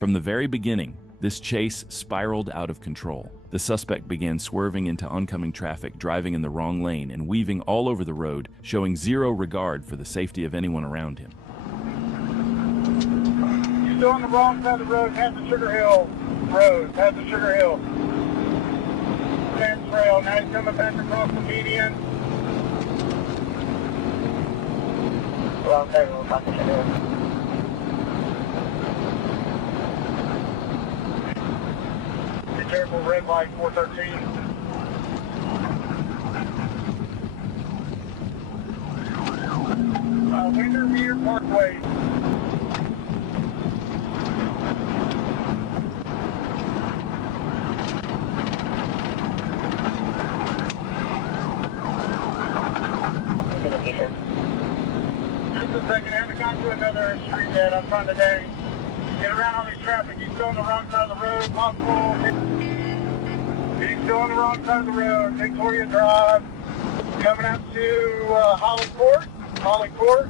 From the very beginning, this chase spiraled out of control. The suspect began swerving into oncoming traffic, driving in the wrong lane, and weaving all over the road, showing zero regard for the safety of anyone around him. You're still on the wrong side of the road, past the Sugar Hill Road, past the Sugar Hill fence rail. Now he's coming back across the median. Wrong side of the road, past the Sugar Hill. Be careful, red light 413. Windermere Parkway. Just a second, I haven't gone to another street yet. I'm trying to get around all this traffic. He's still on the wrong side of the road. Possible. He's still on the wrong side of the road. Victoria Drive. Coming out to Holly Court.